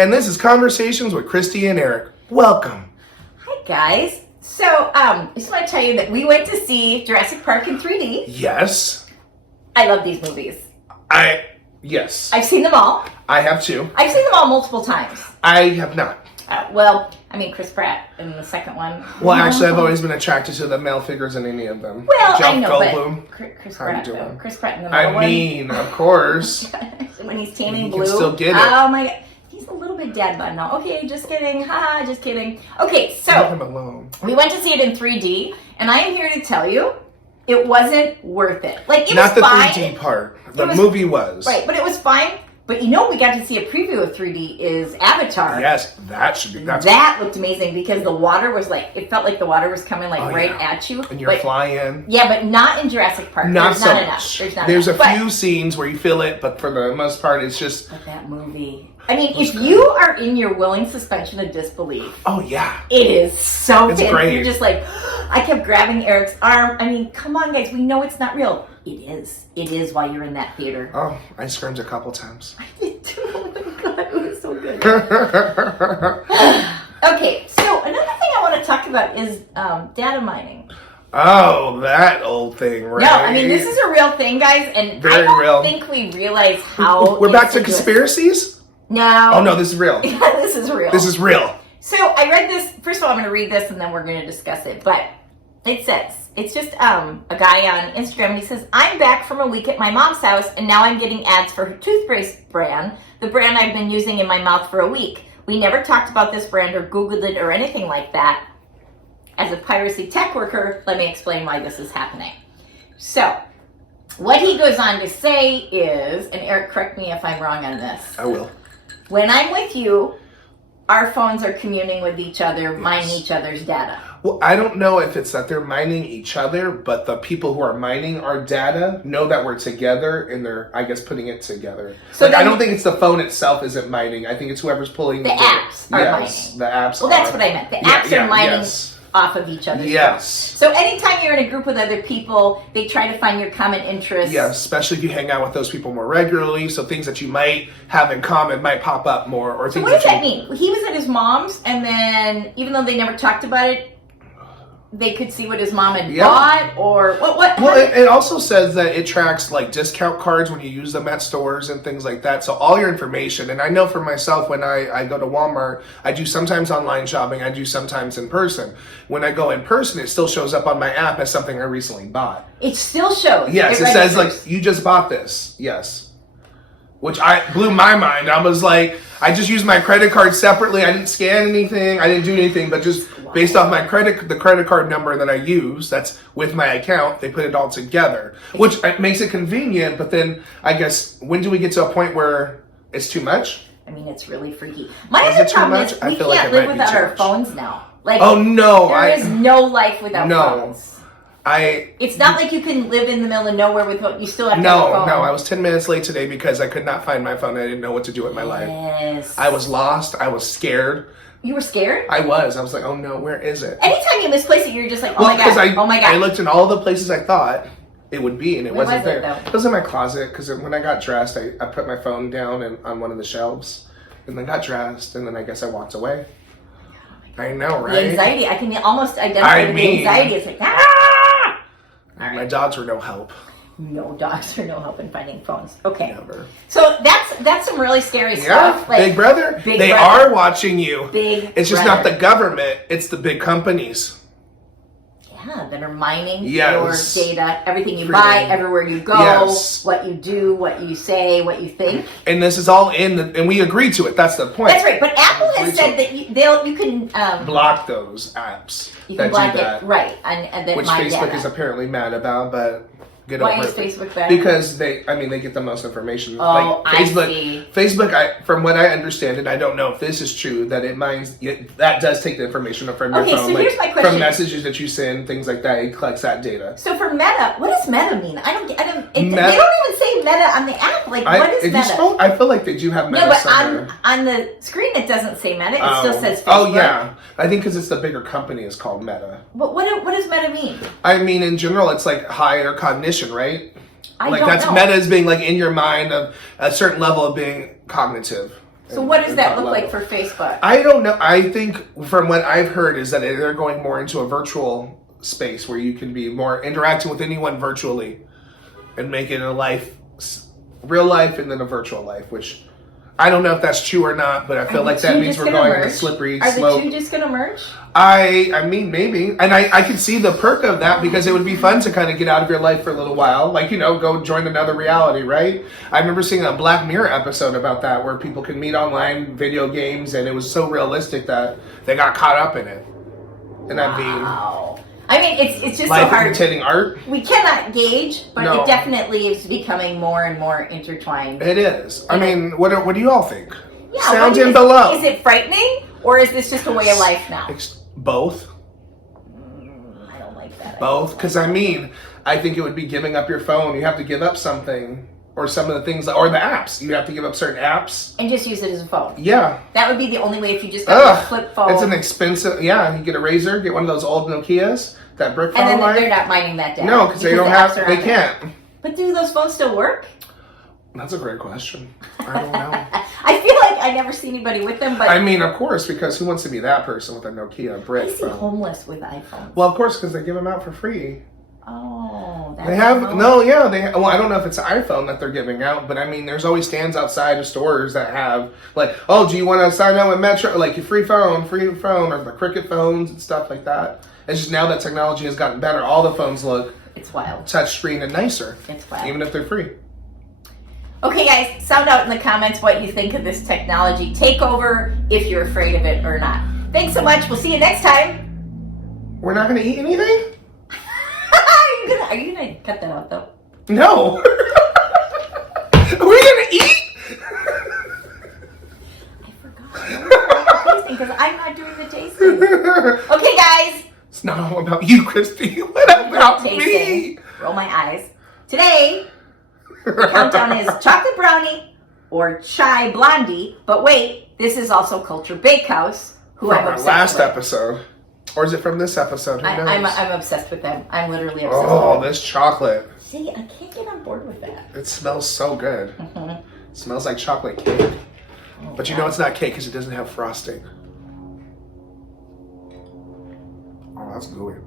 And this is Conversations with Kristy and Erick. Welcome. Hi, guys. So, I just want to tell you that we went to see Jurassic Park in 3D. Yes. I love these movies. Yes. I've seen them all. I have too. I've seen them all multiple times. I have not. Chris Pratt in the second one. Well, actually, I've always been attracted to the male figures in any of them. Well, Jeff I know, Goldblum. but Chris Pratt in the middle one. Of course. When he's tanning You blue. can still get it. Oh my God. He's a little bit dead by now. Okay, just kidding. Haha, just kidding. Okay, so Leave him alone. we went to see it in 3D, and I am here to tell you, it wasn't worth it. Like, it Not was fine. Not the 3D part. The movie was. Right, but it was fine. But you know, we got to see a preview of 3D is Avatar. Yes, that should be. That looked amazing because the water was like, it felt like the water was coming right at you. And you're flying. Yeah, but not in Jurassic Park. There's not enough. There's a few scenes where you feel it, but for the most part, it's just. But that movie. I mean, if you are in your willing suspension of disbelief. Oh, yeah. It is so It's great. You're just like, I kept grabbing Erick's arm. I mean, come on, guys. We know it's not real. It is. It is while you're in that theater. Oh, I screamed a couple times. I did too. Oh my God, it was so good. Okay, so another thing I want to talk about is data mining. Oh, that old thing, right? No, I mean, this is a real thing, guys, and Very I don't real. think we realize how... We're back to conspiracies? No. Oh, no, this is real. Yeah, this is real. This is real. So, I read this... First of all, I'm going to read this, and then we're going to discuss it, but it says... It's just a guy on Instagram, and he says, I'm back from a week at my mom's house, and now I'm getting ads for her toothpaste brand, the brand I've been using in my mouth for a week. We never talked about this brand or Googled it or anything like that. As a piracy tech worker, let me explain why this is happening. So, what he goes on to say is, and Erick, correct me if I'm wrong on this. I will. When I'm with you, our phones are communing with each other, mining each other's data. Well, I don't know if it's that they're mining each other, but the people who are mining our data know that we're together, and they're, I guess, putting it together. So I don't think it's the phone itself isn't mining. I think it's whoever's pulling the apps are mining. The apps. Well, that's what I meant. The apps are mining off of each other's phones. So anytime you're in a group with other people, they try to find your common interests. Yes, especially if you hang out with those people more regularly. So things that you might have in common might pop up more. Or things what does that mean? He was at his mom's, and then even though they never talked about it, they could see what his mom had bought, or what? Well, it also says that it tracks like discount cards when you use them at stores and things like that. So all your information, and I know for myself when I go to Walmart, I do sometimes online shopping, I do sometimes in person. When I go in person, it still shows up on my app as something I recently bought. It still shows. Yes, it says like, you just bought this. Yes. Which blew my mind. I was like, I just used my credit card separately. I didn't scan anything. I didn't do anything, but just based off my the credit card number that I use, that's with my account, they put it all together, which makes it convenient. But then I guess, when do we get to a point where it's too much? I mean, it's really freaky. My other problem is we can't live without our phones now. Like, oh no, there is no life without phones. It's not like you can live in the middle of nowhere without, you still have to have a phone. No, I was 10 minutes late today because I could not find my phone. I didn't know what to do with my life. I was lost. I was scared. You were scared? I was like, oh no, where is it? Anytime you misplace it, you're just like, oh my God, oh my God. I looked in all the places I thought it would be, and it wasn't there. Though? It was in my closet, because when I got dressed, I put my phone down on one of the shelves, and then got dressed, and then I guess I walked away. I know, right? The anxiety, I can almost identify with the anxiety. It's like, My dogs were no help. No dogs are no help in finding phones. Okay. Never. So that's some really scary stuff. Like, Big Brother. They are watching you. It's just not the government. It's the big companies. Yeah, that are mining your data, everything you buy, everywhere you go, what you do, what you say, what you think. And this is all and we agree to it. That's the point. That's right. But Apple has said that you can block those apps. You can block it, right? And then which Facebook is apparently mad about, but. Why is Facebook bad? Because they get the most information. Oh, like Facebook, I see. Facebook, from what I understand, and I don't know if this is true, that it mines, that does take the information from your phone. Okay, so here's my question. From messages that you send, things like that, it collects that data. So for Meta, what does Meta mean? They don't even say Meta on the app. Like, what is Meta? I feel like they do have Meta somewhere. But on the screen it doesn't say Meta. It still says Facebook. Oh, yeah. I think because it's the bigger company is called Meta. But what does Meta mean? I mean, in general, it's like higher cognition, right? I don't know. Meta as being like in your mind of a certain level of being cognitive. So what does that look like for Facebook? I don't know. I think from what I've heard is that they're going more into a virtual space where you can be more interacting with anyone virtually and make it a life, real life, and then a virtual life, which I don't know if that's true or not, but I feel like that means we're going into slippery slope. Are the two just going to merge? I mean, maybe. And I can see the perk of that because it would be fun to kind of get out of your life for a little while. Like, go join another reality, right? I remember seeing a Black Mirror episode about that where people can meet online, video games, and it was so realistic that they got caught up in it. And wow. I mean, it's just life so hard. imitating art. We cannot gauge, but it definitely is becoming more and more intertwined. It is. I mean, what do you all think? Yeah, Sound in below. Is it frightening, or is this just a way of life now? Both. I don't like that. Both, because I think it would be giving up your phone. You have to give up something, or some of the things, or the apps. You have to give up certain apps. And just use it as a phone. Yeah. That would be the only way if you just got a flip phone. It's an expensive, you get a Razor, get one of those old Nokias, that brick phone. And then they're not mining that down. No, because they can't. But do those phones still work? That's a great question. I don't know. I feel like I never see anybody with them, but... I mean, of course, because who wants to be that person with a Nokia brick phone? I see homeless with iPhones. Well, of course, because they give them out for free. Oh, that's they have well, I don't know if it's an iPhone that they're giving out, but I mean, there's always stands outside of stores that have like, oh, do you want to sign up with Metro, like your free phone, or the Cricket phones and stuff like that. It's just now that technology has gotten better, all the phones look touch screen and nicer. It's wild, even if they're free. Okay, guys, sound out in the comments what you think of this technology takeover, if you're afraid of it or not. Thanks so much. We'll see you next time. We're not going to eat anything? Are you gonna cut that out though? No. Are we gonna eat? I forgot. Because I'm not doing the tasting. Okay, guys. It's not all about you, Kristy. What about me? Roll my eyes. Today, the countdown is chocolate brownie or chai blondie. But wait, this is also Culture Bakehouse, who from I'm our obsessed last with. episode. Or is it from this episode? Who knows? I'm obsessed with them. I'm literally obsessed with them. Oh, this chocolate. See, I can't get on board with that. It smells so good. Mm-hmm. It smells like chocolate cake. But you know it's not cake because it doesn't have frosting. Oh, that's gooey.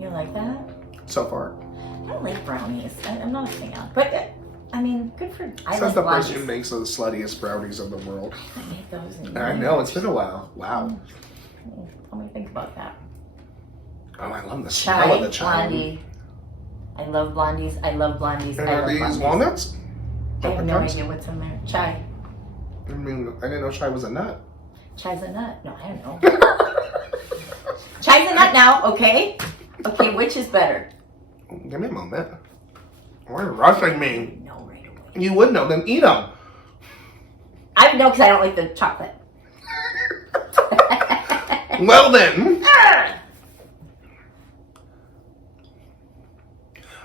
You like that? So far. I don't like brownies. I'm not a fan. But, I mean, good for... Says the person who makes the sluttiest brownies in the world. I make those. I know, it's been a while. Wow. Let me think about that. Oh, I love the smell of the chai. Blondie. I love blondies. I love blondies. And are these walnuts? I have no idea what's in there. Chai. I mean, I didn't know chai was a nut. Chai's a nut. No, I don't know. Chai's a nut now, okay? Okay, which is better? Give me a moment. Why are you rushing me? No, right away. You would know, then eat them. I know because I don't like the chocolate. Well then.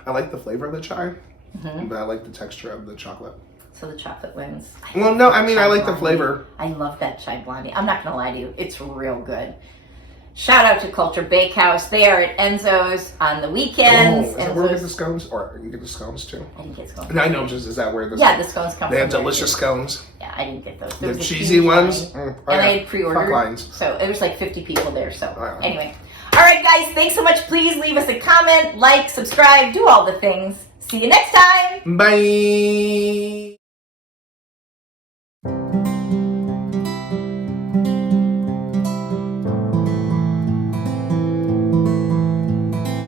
I like the flavor of the chai, but I like the texture of the chocolate. So the chocolate wins. Well, no, I mean, I like the flavor. I love that chai blondie. I'm not going to lie to you. It's real good. Shout out to Culture Bakehouse. They are at Enzo's on the weekends. Oh, is that where we get the scones? Or you get the scones too? I didn't get scones. And I know, is that where the the scones come from? They have delicious scones. Yeah, I didn't get those. The cheesy ones? And I had pre-ordered. So it was like 50 people there. So anyway. All right, guys. Thanks so much. Please leave us a comment, like, subscribe, do all the things. See you next time. Bye.